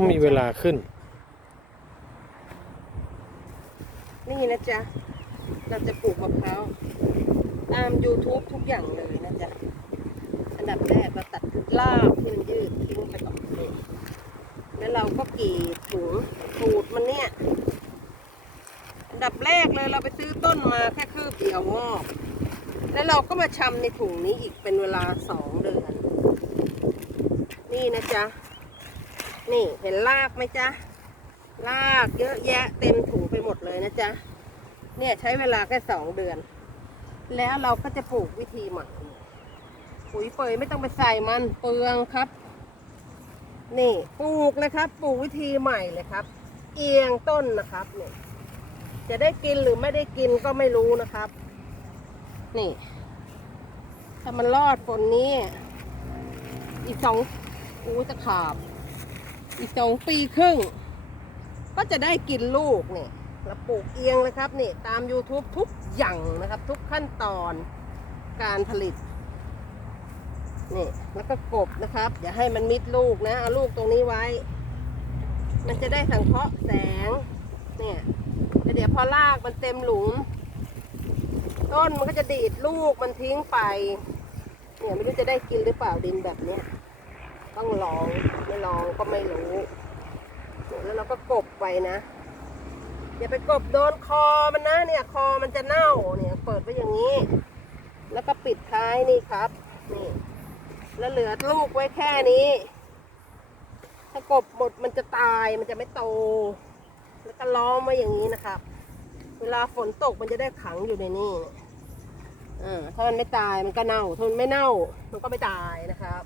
ต้องมีเวลาขึ้น นี่นะจ๊ะ เราจะปลูกมะพร้าวตาม YouTube ทุกอย่างเลยนะจ๊ะ อันดับแรกเราตัดรากที่มันยืดทิ้งไปก่อนนี่แล้วเราก็กรีดถุงขูดมันเนี่ย อันดับแรกเลยเราไปซื้อต้นมาแค่คืบเดียวงอกแล้วเราก็มาชำในถุงนี้อีกเป็นเวลาสองเดือน นี่นะจ๊ะ นี่เห็นรากไหมจ๊ะรากเยอะแยะเต็มถุงไปหมดเลยนะจ๊ะเนี่ยใช้เวลาแค่สองเดือน แล้วเราก็จะปลูกวิธีใหม่ปุ๋ยเปยไม่ต้องไปใส่มันเปลืองครับ นี่ปลูกเลยครับปลูกวิธีใหม่เลยครับ เอียงต้นนะครับเนี่ยจะได้กินหรือไม่ได้กินก็ไม่รู้นะครับ นี่ถ้ามันรอดฝนนี้ อีกสองอู้จะขาบ อีกสองปีครึ่ง ก็จะได้กินลูกเนี่ยเราปลูกเอียงเลยครับนี่ตาม YouTube ทุกอย่างนะครับ ทุกขั้นตอนการผลิตนี่แล้วก็กบนะครับ อย่าให้มันมิดลูกนะ เอาลูกตรงนี้ไว้ มันจะได้สังเคราะห์แสงเนี่ยเดี๋ยวพอรากมันเต็มหลุม ต้นมันก็จะดีดลูกมันทิ้งไป เนี่ยไม่รู้จะได้กินหรือเปล่าดินแบบเนี้ย ต้องลองไม่ลองก็ไม่รู้ แล้วเราก็กบไปนะ อย่าไปกบโดนคอมันนะเนี่ยคอมันจะเน่าเนี่ยเปิดไว้อย่างนี้ แล้วก็ปิดท้ายนี่ครับนี่แล้วเหลือลูกไว้แค่นี้ ถ้ากบหมดมันจะตายมันจะไม่โต แล้วก็ล้อมไว้อย่างนี้นะครับ เวลาฝนตกมันจะได้ขังอยู่ในนี่อ่าถ้ามันไม่ตายมันก็เน่าถ้ามันไม่เน่ามันก็ไม่ตายนะครับ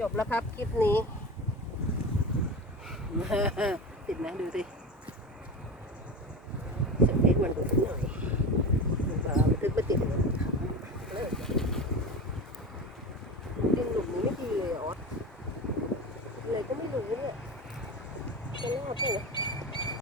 จบแล้วครับคลิปนี้ ติดนะดูสิสเปคมันดูหน่อยดูว่าบันทึกไม่ติดเลยดินหลุมนี้ไม่ดีเลยออสเลยก็ไม่รู้เนี่ยจะรอดไหม